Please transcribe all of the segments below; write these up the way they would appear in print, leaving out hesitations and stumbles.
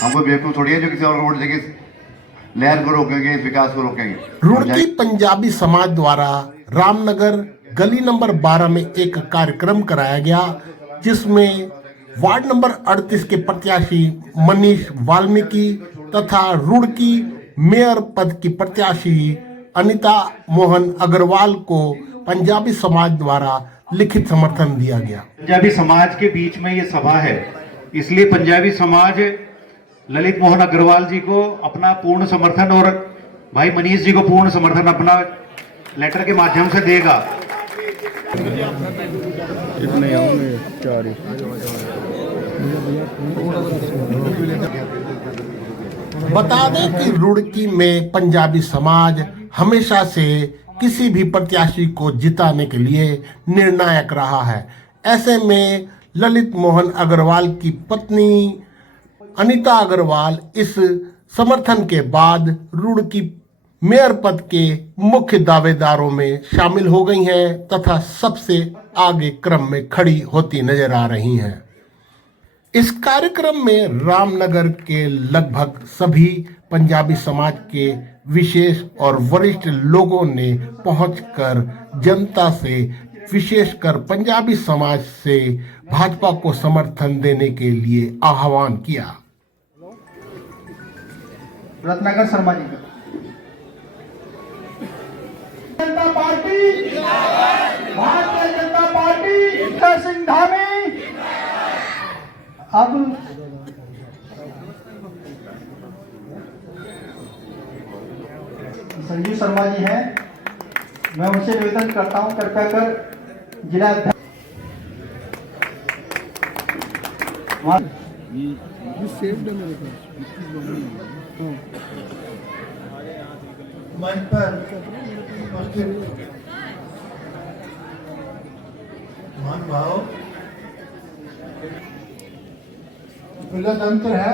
हमको बेवकूफ थोड़ी है जो किसी और वोट देके लहर को रोकेंगे, इस विकास को रोकेंगे। रुड़की पंजाबी समाज द्वारा रामनगर गली नंबर 12 में एक कार्यक्रम कराया गया, जिसमें वार्ड नंबर 38 के प्रत्याशी मनीष वाल्मीकि तथा रुड़की मेयर पद की प्रत्याशी अनीता मोहन अग्रवाल को पंजाबी समाज द्वारा लिखित समर्थन दिया गया। पंजाबी समाज के बीच में ये सभा है, इसलिए पंजाबी समाज ललित मोहन अग्रवाल जी को अपना पूर्ण समर्थन और भाई मनीष जी को पूर्ण समर्थन अपना लेटर के माध्यम से देगा। इतने होंगे चार ही। बता दें कि रुड़की में पंजाबी समाज हमेशा से किसी भी प्रत्याशी को जिताने के लिए निर्णायक रहा है। ऐसे में ललित मोहन अग्रवाल की पत्नी अनीता अग्रवाल इस समर्थन के बाद रुड़की मेयर पद के मुख्य दावेदारों में शामिल हो गई हैं तथा सबसे आगे क्रम में खड़ी होती नजर आ रही हैं। इस कार्यक्रम में रामनगर के लगभग सभी पंजाबी समाज के विशेष और वरिष्ठ लोगों ने पहुंचकर जनता से, विशेषकर पंजाबी समाज से भाजपा को समर्थन देने के लिए आह्वान किया। रत्नाकर शर्मा जी का जनता पार्टी, भारतीय जनता पार्टी, सिंह धामी। अब संजीव शर्मा जी हैं, मैं उनसे निवेदन करता हूं कृपया कर जिला मंच पर उपस्थित मान भाव प्रजातंत्र है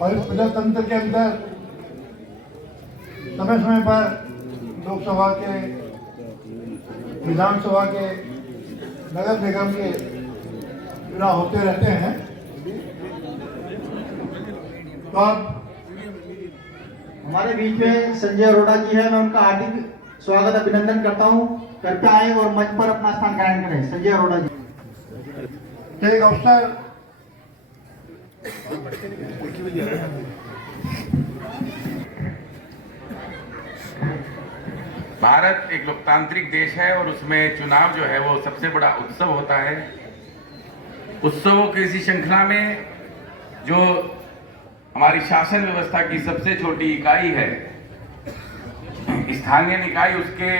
और इस प्रजातंत्र के अंदर समय समय पर लोकसभा के, विधानसभा के, नगर निगम के चुनाव होते रहते हैं। तो अब हमारे बीच में संजय अरोड़ा जी है, मैं उनका हार्दिक स्वागत अभिनंदन करता हूं। कृपया आए और मंच पर अपना स्थान ग्रहण करें। संजय अरोड़ा जी एक अवसर भारत एक लोकतांत्रिक देश है और उसमें चुनाव जो है वो सबसे बड़ा उत्सव होता है। उत्सवों की इसी श्रृंखला में जो हमारी शासन व्यवस्था की सबसे छोटी इकाई है, स्थानीय निकाय, उसके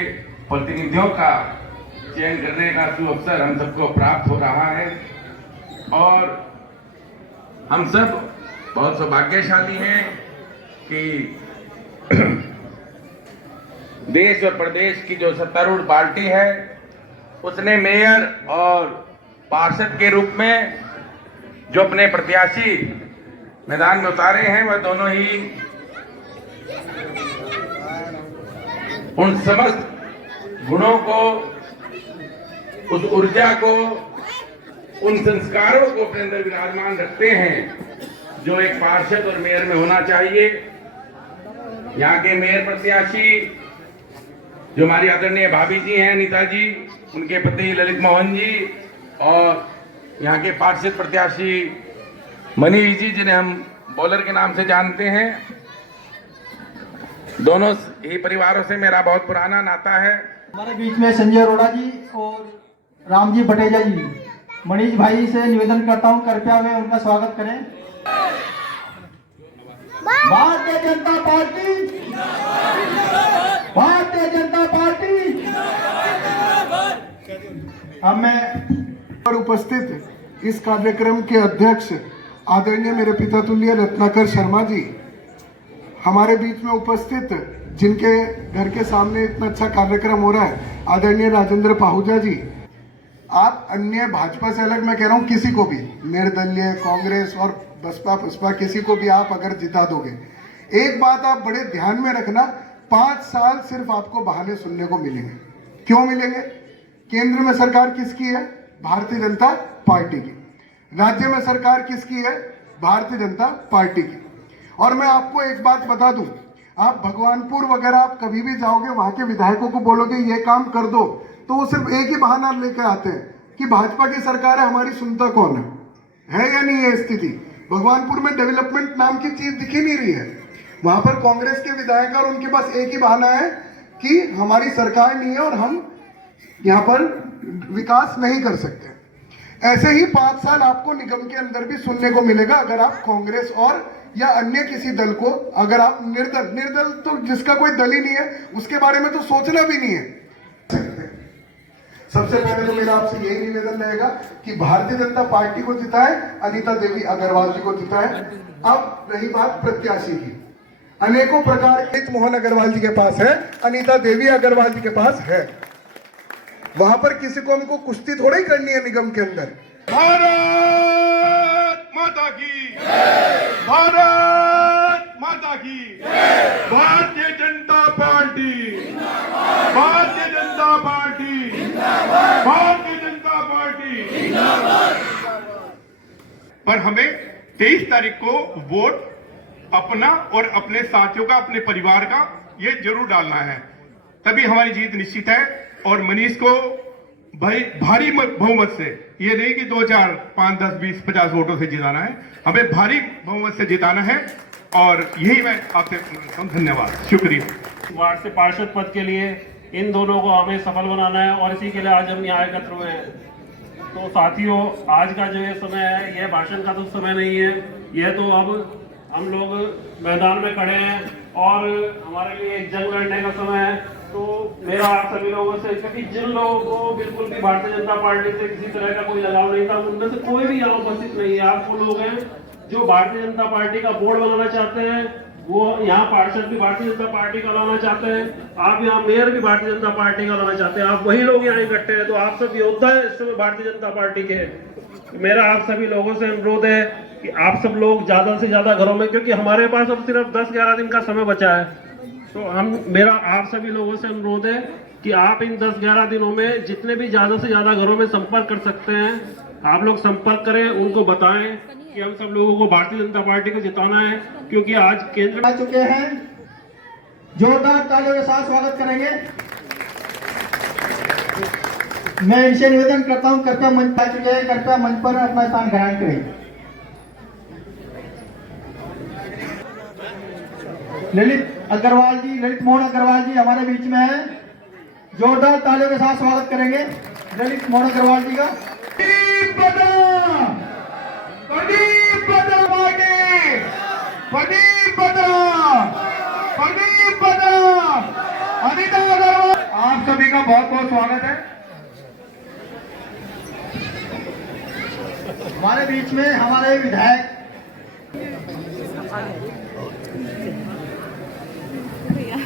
प्रतिनिधियों का चयन करने का सुअवसर हम सबको प्राप्त हो रहा है और हम सब बहुत सौभाग्यशाली हैं कि देश और प्रदेश की जो सत्तारूढ़ पार्टी है उसने मेयर और पार्षद के रूप में जो अपने प्रत्याशी मैदान में उतारे हैं, वह दोनों ही उन समस्त गुणों को, उस ऊर्जा को, उन संस्कारों को अपने अंदर विराजमान रखते हैं जो एक पार्षद और मेयर में होना चाहिए। यहाँ के मेयर प्रत्याशी जो हमारी आदरणीय भाभी जी हैं, अनीता जी, उनके पति ललित मोहन जी, और यहाँ के पार्षद प्रत्याशी मनीष जी, जिन्हें हम बॉलर के नाम से जानते हैं, दोनों ही परिवारों से मेरा बहुत पुराना नाता है। हमारे बीच में संजय अरोड़ा जी और रामजी भटेजा जी, मनीष भाई से निवेदन करता हूं कृपया वे उनका स्वागत करें। Bharatiya Janata party, Bharatiya Janata party. अब मैं पर उपस्थित इस कार्यक्रम के अध्यक्ष आदरणीय मेरे पिता तुल्य रत्नाकर शर्मा जी, हमारे बीच में उपस्थित जिनके घर के सामने इतना अच्छा कार्यक्रम हो रहा है, आदरणीय राजेंद्र पाहुजा जी, आप अन्य भाजपा से अलग मैं कह रहा हूँ किसी को भी, निर्दलीय, कांग्रेस और बसपा किसी को भी आप अगर जिता दोगे, एक बात आप बड़े ध्यान में रखना, 5 साल सिर्फ आपको बहाने सुनने को मिलेंगे। क्यों मिलेंगे? केंद्र में सरकार किसकी है? भारतीय जनता पार्टी की। राज्य में सरकार किसकी है? भारतीय जनता पार्टी की। और मैं आपको एक बात बता दूं, आप भगवानपुर वगैरह आप कभी भी जाओगे, वहां के विधायकों को बोलोगे ये काम कर दो, तो वो सिर्फ एक ही बहाना लेकर आते हैं कि भाजपा की सरकार है, हमारी सुनता कौन है या नहीं है स्थिति? भगवानपुर में डेवलपमेंट नाम की चीज दिखी नहीं रही है। वहां पर कांग्रेस के विधायक और उनके पास एक ही बहाना है कि हमारी सरकार नहीं है और हम यहाँ पर विकास नहीं कर सकते। ऐसे ही 5 साल आपको निगम के अंदर भी सुनने को मिलेगा अगर आप कांग्रेस और या अन्य किसी दल को, अगर आप निर्दल तो जिसका कोई दल ही नहीं है उसके बारे में तो सोचना भी नहीं है। सबसे पहले तो मेरा आपसे यही निवेदन रहेगा कि भारतीय जनता पार्टी को जिताए, अनीता देवी अग्रवाल जी को जिताए। अब रही बात प्रत्याशी की, अनेकों प्रकार के मोहन अग्रवाल जी के पास है, अनीता देवी अग्रवाल जी के पास है। वहां पर किसी को हमको कुश्ती थोड़ा ही करनी है निगम के अंदर। भारत माता की, भारत माता की, Bharatiya Janata party, Bharatiya Janata party, Bharatiya Janata party. पर हमें 23 तारीख को वोट अपना और अपने साथियों का, अपने परिवार का ये जरूर डालना है, तभी हमारी जीत निश्चित है। और मनीष को भारी बहुमत से, ये नहीं कि 2, 4, 5, 10, 20, 50 वोटों से जिताना है, हमें भारी बहुमत से जिताना है। और यही मैं आपसे धन्यवाद, शुक्रिया। वार्ड से पार्षद पद के लिए इन दोनों को हमें सफल बनाना है और इसी के लिए आज हम यहाँ एकत्र हुए हैं। तो साथियों, आज का जो ये समय है, यह भाषण का तो समय नहीं है, यह तो अब हम लोग मैदान में खड़े हैं और हमारे लिए एक जंग लड़ने का समय है। तो मेरा आप सभी लोगों से, क्योंकि जिन लोगों को बिल्कुल भी भारतीय जनता पार्टी से किसी तरह का कोई लगाव नहीं था, उनमें से कोई भी यहाँ उपस्थित नहीं है। आप वो लोग हैं जो भारतीय जनता पार्टी का बोर्ड बनाना चाहते हैं, वो यहाँ पार्षद भी भारतीय जनता पार्टी का लाना चाहते हैं, आप यहाँ मेयर भी भारतीय जनता पार्टी का लाना चाहते हैं, आप वही लोग यहाँ इकट्ठे हैं। तो आप सब योद्धा है इस समय भारतीय जनता पार्टी के। मेरा आप सभी लोगों से अनुरोध है कि आप सब लोग ज्यादा से ज्यादा घरों में, क्योंकि हमारे पास अब सिर्फ 10-11 दिन का समय बचा है, तो मेरा आप सभी लोगों से अनुरोध है कि आप इन 10-11 दिनों में जितने भी ज्यादा से ज्यादा घरों में संपर्क कर सकते हैं, आप लोग संपर्क करें, उनको बताएं कि हम सब लोगों को भारतीय जनता पार्टी को जिताना है, क्योंकि आज केंद्र में आ चुके हैं। जोरदार तालियों के साथ स्वागत करेंगे। मैं इनसे निवेदन करता हूं, कृपया मंच आ चुके हैं, कृपया मंच पर अपना स्थान ग्रहण करें। ललित मोहन अग्रवाल जी हमारे बीच में है। जोरदार तालियों के साथ स्वागत करेंगे ललित मोहन अग्रवाल जी का। आप सभी का बहुत बहुत स्वागत है। हमारे बीच में हमारे विधायक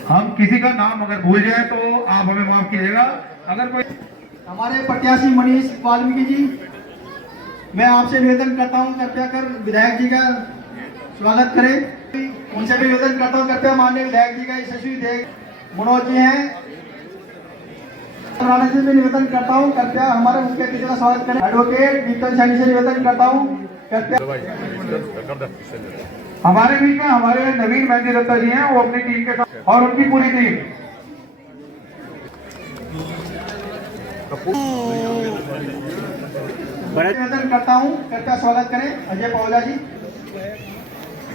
हम किसी का नाम अगर भूल जाए तो आप हमें माफ कीजिएगा। अगर कोई हमारे प्रत्याशी मनीष वाल्मीकि जी, मैं आपसे निवेदन करता हूं कृपया कर विधायक जी का स्वागत करें। उनसे भी निवेदन करता हूं कृपया माननीय विधायक जी का यशस्वी विधायक मनोज जी हैं, राणा जी से निवेदन करता हूं कृपया हमारे मुख्य अतिथि का स्वागत करें। एडवोकेट बीतल सैनी से निवेदन करता हूं कृपया। हमारे बीच में हमारे नवीन मेहंदी दत्ता जी हैं, वो अपनी टीम के साथ और उनकी पूरी टीम। निवेदन करता हूं कृपया स्वागत करें अजय पौला जी।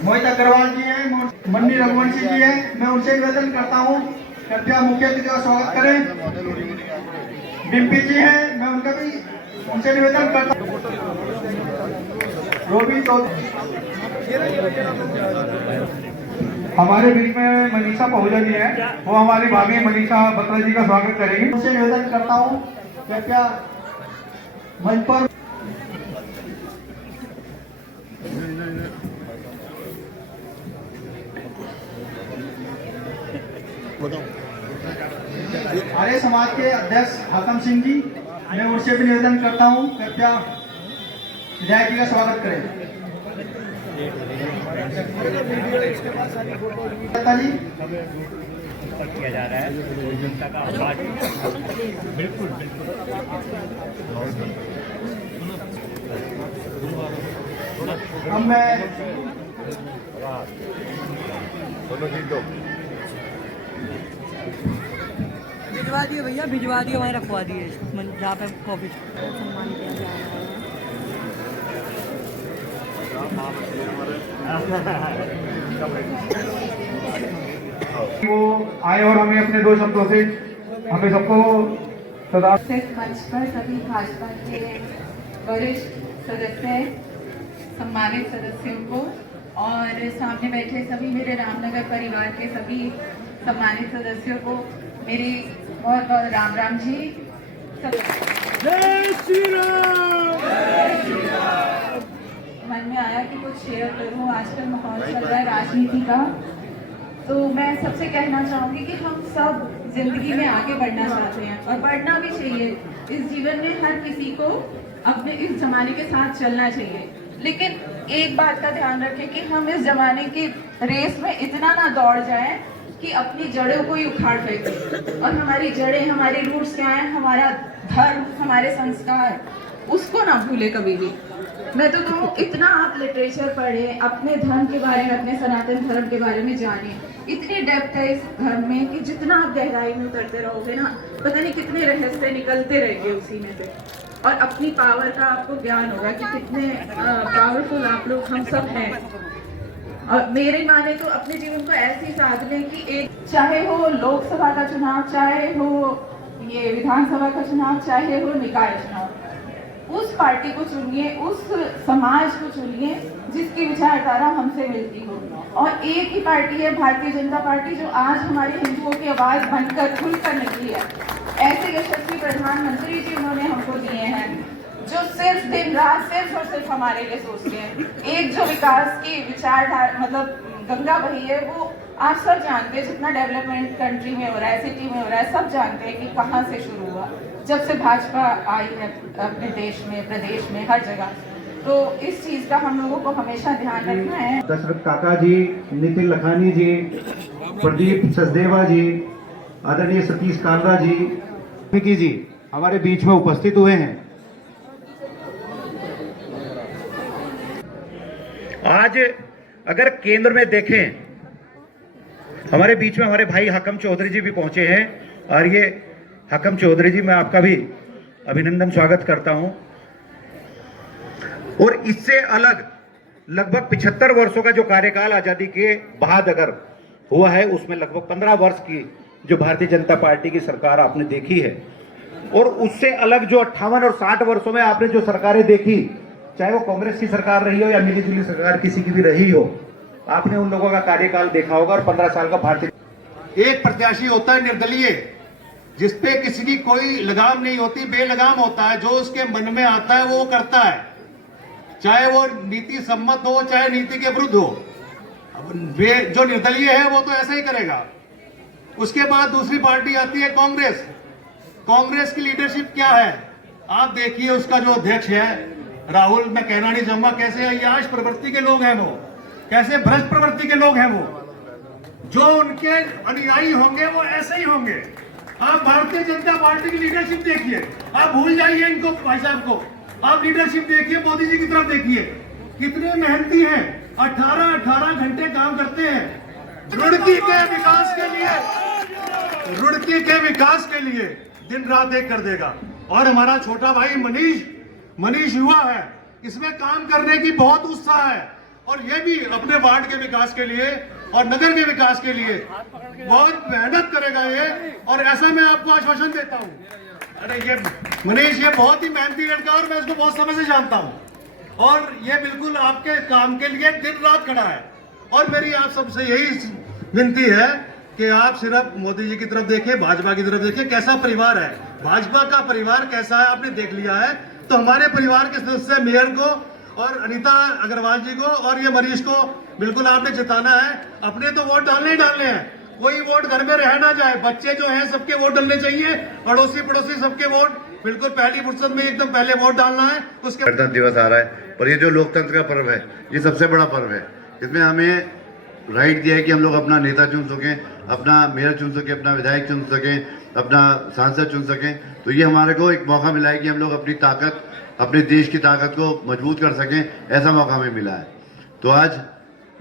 मोहित अग्रवाल जी हैं, मन्नी रघुवंशी जी हैं, मैं उनसे निवेदन करता हूं कृपया मुख्य अतिथि का स्वागत करें। डिम्पी जी हैं, मैं उनका भी उनसे निवेदन करता हूं। रोबी चौधरी हमारे बीच में मनीषा पहुजा जी हैं, वो हमारी भाभी मनीषा बत्रा जी का स्वागत करेंगी। उनसे निवेदन करता हूं कृपया मंच पर। आर्य समाज के अध्यक्ष हाकम सिंह जी, मैं उनसे भी निवेदन करता हूं कृपया विधायक जी का स्वागत करें। जी किया जा रहा है जनता का आवाज। बिल्कुल बिल्कुल अब मैं भिजवा दिए भैया, भिजवा दिए, वहीं रखवा दिए जहाँ पे कॉफी सम्मान किया जा रहा है। वो आए और हमें अपने 2 शब्दों से हमें सबको सदा मंच पर सभी भाजपा के वरिष्ठ सदस्य, सम्मानित सदस्यों को और सामने बैठे सभी मेरे रामनगर परिवार के सभी सम्मानित सदस्यों को मेरी बहुत बहुत राम राम जी। जय श्री राम। मन में आया कि कुछ शेयर करूं। आजकल माहौल चल रहा है राजनीति का, तो मैं सबसे कहना चाहूंगी कि हम सब जिंदगी में आगे बढ़ना चाहते हैं और बढ़ना भी चाहिए। इस जीवन में हर किसी को अपने इस जमाने के साथ चलना चाहिए, लेकिन एक बात का ध्यान रखें कि हम इस जमाने की रेस में इतना ना दौड़ जाएं कि अपनी जड़ों को ही उखाड़ फेंकें। और हमारी जड़ें, हमारी रूट्स क्या हैं, हमारा धर्म, हमारे संस्कार, उसको ना भूले कभी भी। मैं तो कहूँ इतना आप लिटरेचर पढ़ें, अपने धर्म के बारे में, अपने सनातन धर्म के बारे में जानें। इतनी डेप्थ है इस धर्म में कि जितना आप गहराई में उतरते रहोगे ना, पता नहीं कितने रहस्य निकलते रहेंगे उसी में से, और अपनी पावर का आपको ज्ञान होगा कि कितने पावरफुल आप लोग, हम सब हैं। और मेरे माने तो अपने जीवन को ऐसे ही साध लें कि एक, चाहे हो लोकसभा का चुनाव, चाहे हो ये विधानसभा का चुनाव, चाहे हो निकाय चुनाव, उस पार्टी को चुनिए, उस समाज को चुनिए जिसकी विचारधारा हमसे मिलती हो। और एक ही पार्टी है भारतीय जनता पार्टी, जो आज हमारे हिंदुओं की आवाज बनकर खुलकर निकली है। ऐसे यशस्वी प्रधानमंत्री जी उन्होंने हमको दिए हैं, जो सिर्फ दिन रात सिर्फ और सिर्फ हमारे लिए सोचते हैं। एक जो विकास की विचारधारा, मतलब गंगा बही है, वो आप सब जानते हैं। जितना डेवलपमेंट कंट्री में हो रहा है, सिटी में हो रहा है, सब जानते हैं कि कहाँ से शुरू हुआ, जब से भाजपा आई है अपने देश में, प्रदेश में, हर जगह। तो इस चीज का हम लोगों को हमेशा ध्यान रखना है। दशरथ काका जी, नितिन लखानी जी, प्रदीप सचदेवा जी, आदरणीय सतीश कालरा जी हमारे बीच में उपस्थित हुए हैं। आज अगर केंद्र में देखें, हमारे बीच में हमारे भाई हकम चौधरी जी भी पहुंचे हैं। और ये हकम चौधरी जी, मैं आपका भी अभिनंदन स्वागत करता हूं। और इससे अलग लगभग 75 वर्षों का जो कार्यकाल आजादी के बाद अगर हुआ है, उसमें लगभग 15 वर्ष की जो भारतीय जनता पार्टी की सरकार आपने देखी है, और उससे अलग जो 58 और 60 वर्षों में आपने जो सरकारें देखी, चाहे वो कांग्रेस की सरकार रही हो या मिली जुली सरकार किसी की भी रही हो, आपने उन लोगों का कार्यकाल देखा होगा। और 15 साल का भारतीय एक प्रत्याशी होता है निर्दलीय, जिसपे किसी की कोई लगाम नहीं होती, बेलगाम होता है। जो उसके मन में आता है वो करता है, चाहे वो नीति सम्मत हो चाहे नीति के विरुद्ध हो। जो निर्दलीय है वो तो ऐसा ही करेगा। उसके बाद दूसरी पार्टी आती है कांग्रेस। कांग्रेस की लीडरशिप क्या है आप देखिए। उसका जो अध्यक्ष है राहुल, मैं कहना नहीं चाहूंगा कैसे अय्याश प्रवृत्ति के लोग हैं वो, कैसे भ्रष्ट प्रवृत्ति के लोग हैं वो। जो उनके अनुयायी होंगे वो ऐसे ही होंगे। आप भारतीय जनता पार्टी की लीडरशिप देखिए, आप भूल जाइए इनको, भाई साहब को। आप लीडरशिप देखिए, मोदी जी की तरफ देखिए, कितने मेहनती हैं, 18 घंटे काम करते हैं रुड़की के विकास के लिए। रुड़की के विकास के लिए दिन रात एक कर देगा। और हमारा छोटा भाई मनीष युवा है, इसमें काम करने की बहुत उत्साह है, और ये भी अपने वार्ड के विकास के लिए और नगर के विकास के लिए बहुत मेहनत करेगा ये। और ऐसा मैं आपको आश्वासन देता हूँ। अरे ये मनीष, ये बहुत ही मेहनती लड़का, और मैं इसको बहुत समय से जानता हूँ, और ये बिल्कुल आपके काम के लिए दिन रात खड़ा है। और मेरी आप सबसे यही विनती है कि आप सिर्फ मोदी जी की तरफ देखिए, भाजपा की तरफ देखिए। कैसा परिवार है भाजपा का, परिवार कैसा है आपने देख लिया है। तो हमारे परिवार के सदस्य मेयर को और अनीता अग्रवाल जी को और ये मरीज को बिल्कुल आपने जिताना है। अपने तो वोट डालने ही डालने हैं, कोई वोट घर में रह ना जाए। बच्चे जो हैं सबके वोट डालने चाहिए, अड़ोसी पड़ोसी सबके वोट बिल्कुल पहली फुर्सत में एकदम पहले वोट डालना है। उसके गणतंत्र दिवस आ रहा है, पर ये जो लोकतंत्र का पर्व है, ये सबसे बड़ा पर्व है। इसमें हमें राइट दिया है कि हम लोग अपना नेता चुन सकें, अपना मेयर चुन सकें, अपना विधायक चुन सकें, अपना सांसद चुन सकें। तो ये हमारे को एक मौका मिला है कि हम लोग अपनी ताकत, अपने देश की ताकत को मजबूत कर सकें। ऐसा मौका हमें मिला है। तो आज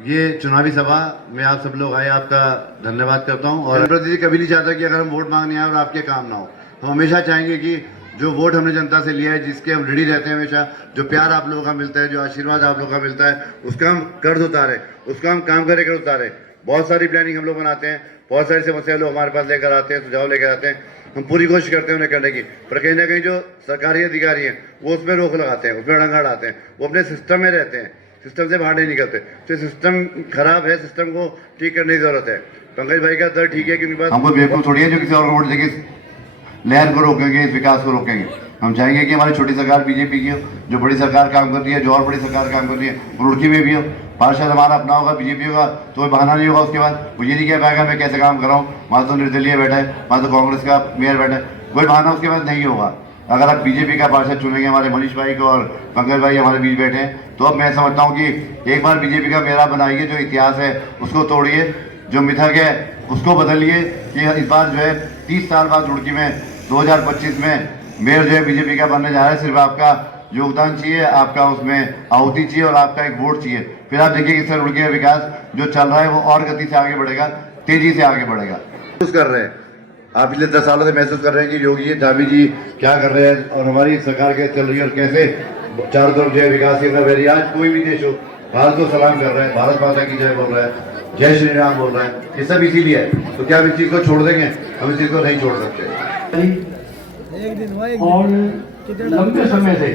ये चुनावी सभा में आप सब लोग आए, आपका धन्यवाद करता हूँ। और प्रतिनिधि कभी नहीं चाहता कि अगर हम वोट मांगने आए और आपके काम ना हो। हम हमेशा चाहेंगे कि जो वोट हमने जनता से लिया है, जिसके हम रेडी रहते हैं हमेशा, जो प्यार आप लोगों का मिलता है, जो आशीर्वाद आप लोगों का मिलता है, उसका हम कर्ज उतारें, उसका हम काम करे कर उतारें। बहुत सारी प्लानिंग हम लोग बनाते हैं, बहुत सारी समस्या लोग हमारे पास लेकर आते हैं, सुझाव लेकर आते हैं, हम पूरी कोशिश करते हैं उन्हें करने की। पर कहीं ना कहीं जो सरकारी अधिकारी हैं वो उसमें रोक लगाते हैं, उसमें अड़ंगा डालते हैं, वो अपने सिस्टम में रहते हैं, सिस्टम से बाहर नहीं निकलते। तो सिस्टम खराब है, सिस्टम को ठीक करने की जरूरत है। पंकज भाई का दर ठीक है कि उनके पास हमको बेवकूफ थोड़ी है जो किसी और को वोट देके इस लहर को रोकेंगे, इस विकास को रोकेंगे। हम चाहेंगे कि हमारी छोटी सरकार बीजेपी की हो, जो बड़ी सरकार काम कर रही है, जो और बड़ी सरकार काम कर रही है, रुड़की में भी हो। पार्षद हमारा अपना होगा, बीजेपी होगा, तो कोई बहाना नहीं होगा उसके बाद वो ये नहीं कह पाएगा मैं कैसे काम कर रहा हूँ, वहाँ तो निर्दलीय बैठा है, वहाँ तो कांग्रेस का मेयर बैठा है, कोई बहाना उसके बाद नहीं होगा। अगर आप बीजेपी का पार्षद चुनेंगे, हमारे मनीष भाई को और पंकज भाई हमारे बीच बैठे हैं, तो अब मैं समझता हूँ कि एक बार बीजेपी का मेरा बनाइए, जो इतिहास है उसको तोड़िए, जो मिथक है उसको बदलिए कि इस बार जो है 30 साल बाद रुड़की में 2025 में मेयर जो है बीजेपी का बनने जा रहा है। सिर्फ आपका योगदान चाहिए, आपका उसमें आहुति चाहिए और आपका एक वोट चाहिए। फिर आप देखिए कि सर रुड़की का विकास जो चल रहा है वो और गति से आगे बढ़ेगा, तेजी से आगे बढ़ेगा। कर रहे हैं आप पिछले 10 सालों से महसूस कर रहे हैं कि योगी धामी जी क्या कर रहे हैं और हमारी सरकार कैसे चल रही है और कैसे चारों तरफ जो है विकास की तरफ है। आज कोई भी देश हो भारत को सलाम कर रहा है, भारत माता की जय बोल रहा है, जय श्री राम बोल रहा है, ये सब इसीलिए है। तो क्या हम इस चीज को छोड़ देंगे? हम इस चीज को नहीं छोड़ सकते। और लंबे समय से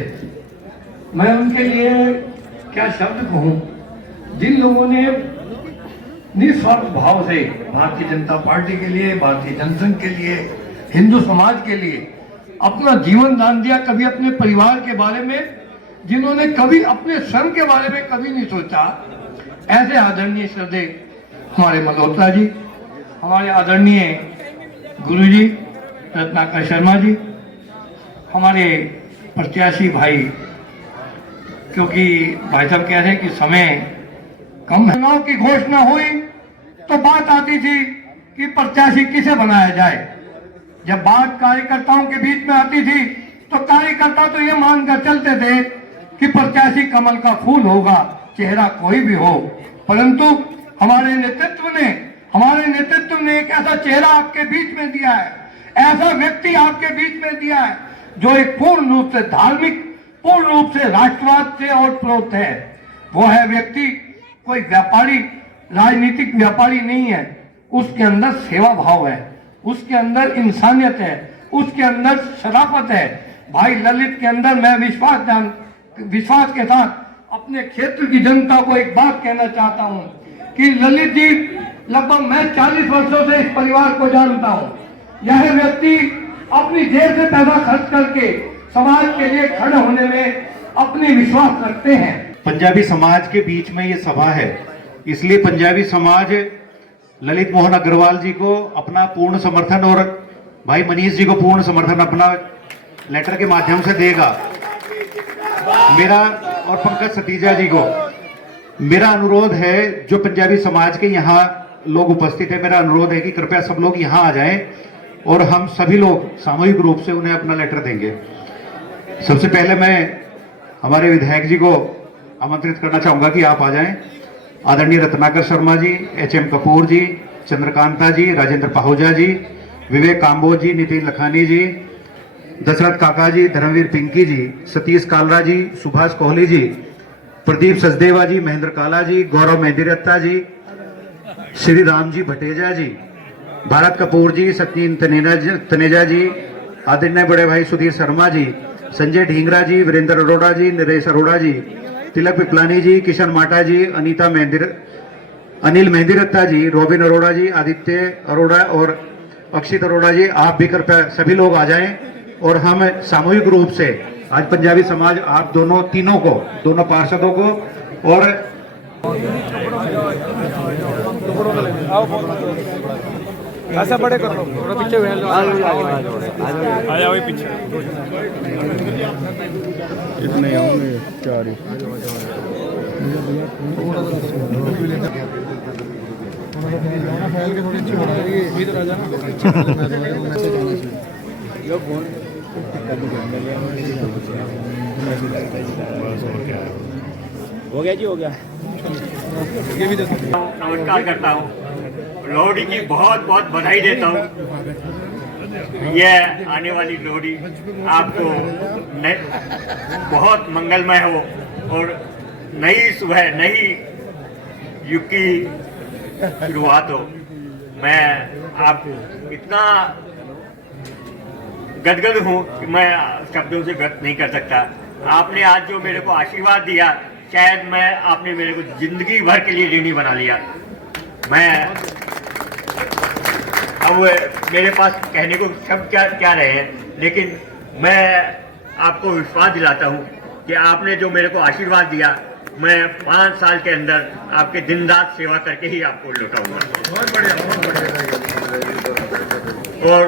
मैं उनके लिए क्या शब्द कहूं, जिन लोगों ने निस्वार्थ भाव से भारतीय जनता पार्टी के लिए, भारतीय जनसंघ के लिए, हिंदू समाज के लिए अपना जीवन दान दिया। कभी अपने परिवार के बारे में, जिन्होंने कभी अपने स्वयं के बारे में कभी नहीं सोचा, ऐसे आदरणीय श्रद्धेय हमारे मल्होत्रा जी, हमारे आदरणीय गुरुजी रत्नाकर शर्मा जी, हमारे प्रत्याशी भाई, क्योंकि भाई साहब कह रहे हैं कि समय कम है। चुनाव की घोषणा हुई तो बात आती थी कि प्रत्याशी किसे बनाया जाए। जब बात कार्यकर्ताओं के बीच में आती थी तो कार्यकर्ता तो ये मानकर चलते थे कि प्रत्याशी कमल का फूल होगा, चेहरा कोई भी हो। परंतु हमारे नेतृत्व ने एक ऐसा चेहरा आपके बीच में दिया है, ऐसा व्यक्ति आपके बीच में दिया है जो एक पूर्ण रूप से धार्मिक, पूर्ण रूप से राष्ट्रवाद से ओतप्रोत है। वो है व्यक्ति कोई व्यापारी, राजनीतिक व्यापारी नहीं है। उसके अंदर सेवा भाव है, उसके अंदर इंसानियत है, उसके अंदर शराफत है। भाई ललित के अंदर मैं विश्वास के साथ अपने क्षेत्र की जनता को एक बात कहना चाहता हूं कि ललित जी, लगभग मैं 40 वर्षों से इस परिवार को जानता हूं। यह व्यक्ति अपनी जेब से पैसा खर्च करके समाज के लिए खड़े होने में अपनी विश्वास रखते हैं। पंजाबी समाज के बीच में ये सभा है, इसलिए पंजाबी समाज ललित मोहन अग्रवाल जी को अपना पूर्ण समर्थन और भाई मनीष जी को पूर्ण समर्थन अपना लेटर के माध्यम से देगा। मेरा और पंकज सतीजा जी को मेरा अनुरोध है, जो पंजाबी समाज के यहाँ लोग उपस्थित है, मेरा अनुरोध है कि कृपया सब लोग यहाँ आ जाएं और हम सभी लोग सामूहिक रूप से उन्हें अपना लेटर देंगे। सबसे पहले मैं हमारे विधायक जी को आमंत्रित करना चाहूंगा कि आप आ जाएं। आदरणीय रत्नाकर शर्मा जी, HM कपूर जी, चंद्रकांता जी, राजेंद्र पाहुजा जी, विवेक काम्बोज जी, नितिन लखानी जी, दशरथ काका जी, धर्मवीर पिंकी जी, सतीश कालरा जी, सुभाष कोहली जी, प्रदीप सचदेवा जी, महेंद्र काला जी, गौरव मेहंदीरत्ता जी, श्री राम जी भटेजा जी, भारत कपूर जी, सचिन तनेजा जी, आदरणीय बड़े भाई सुधीर शर्मा जी, संजय ढींगरा जी, वीरेंद्र अरोड़ा जी, नरेश अरोड़ा जी, तिलक पिपलानी जी, किशन माटा जी, अनिल मेहंदीरत्ता जी, रोबिन अरोड़ा जी, आदित्य अरोड़ा और अक्षित अरोड़ा जी, आप भी कृपया सभी लोग आ जाएं और हम सामूहिक रूप से आज पंजाबी समाज आप दोनों तीनों को, दोनों पार्षदों को और ऐसा बड़े कर लो, थोड़ा पीछे आ जाओ पीछे, इतने होंगे 4 ही। थोड़ी अच्छी बना रही है, इधर आ जाना। हो गया जी, हो गया। नमस्कार करता हूँ, लोहड़ी की बहुत बहुत बधाई देता हूँ। यह आने वाली लोहड़ी आपको बहुत मंगलमय हो और नई सुबह, नई युग की शुरुआत हो। मैं आप इतना गदगद हूँ कि मैं शब्दों से व्यक्त नहीं कर सकता। आपने आज जो मेरे को आशीर्वाद दिया, शायद मैं आपने मेरे को जिंदगी भर के लिए ऋणी बना लिया। मैं अब मेरे पास कहने को शब्द क्या रहे हैं, लेकिन मैं आपको विश्वास दिलाता हूँ कि आपने जो मेरे को आशीर्वाद दिया, मैं 5 साल के अंदर आपके दिन रात सेवा करके ही आपको लौटाऊंगा। बहुत बढ़िया, बहुत बढ़िया। और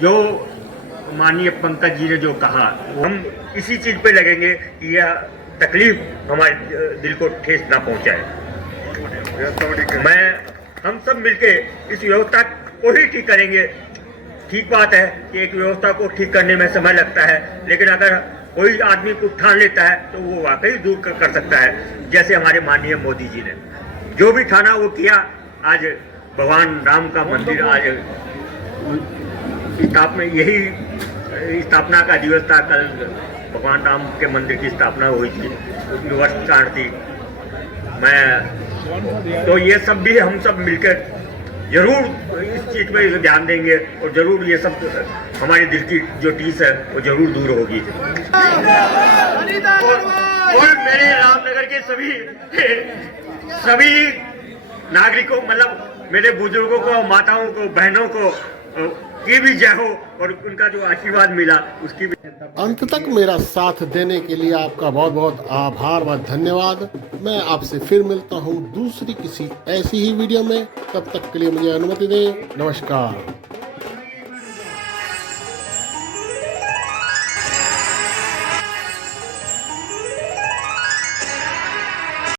जो माननीय पंकज जी ने जो कहा, हम इसी चीज पे लगेंगे कि यह तकलीफ हमारे दिल को ठेस ना पहुंचाए। हम सब मिलके इस व्यवस्था को ही ठीक करेंगे। ठीक बात है कि एक व्यवस्था को ठीक करने में समय लगता है, लेकिन अगर कोई आदमी को ठान लेता है तो वो वाकई दूर कर सकता है। जैसे हमारे माननीय मोदी जी ने जो भी ठाना वो किया। आज भगवान राम का मंदिर आज यही स्थापना का दिवस था। कल भगवान राम के मंदिर की स्थापना हुई थी, वर्षगांठ थी। तो ये सब भी हम सब मिलकर जरूर इस चीज पे ध्यान देंगे और जरूर ये सब हमारे दिल की जो टीस है वो जरूर दूर होगी। और मेरे रामनगर के सभी नागरिकों, मतलब मेरे बुजुर्गों को, माताओं को, बहनों को की भी जय हो और उनका जो आशीर्वाद मिला उसकी भी। अंत तक मेरा साथ देने के लिए आपका बहुत बहुत आभार व धन्यवाद। मैं आपसे फिर मिलता हूँ दूसरी किसी ऐसी ही वीडियो में। तब तक के लिए मुझे अनुमति दें। नमस्कार।